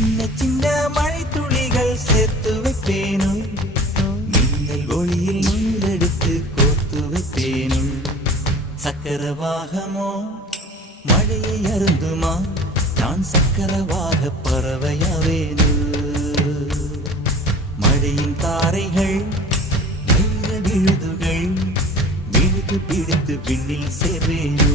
சின்ன சின்ன மழை துளிகள் சேர்த்து வைப்பேனும் மின்னல் ஒளியில் நூலெடுத்து கோர்த்து வைப்பேனும் சக்கரவாகமோ மழையை அருந்துமா நான் சக்கரவாக பறவையாவேனு மழையின் தாரைகள் வைர விழுதுகள் விழுது பிடித்து விண்ணில் சேர்வேனு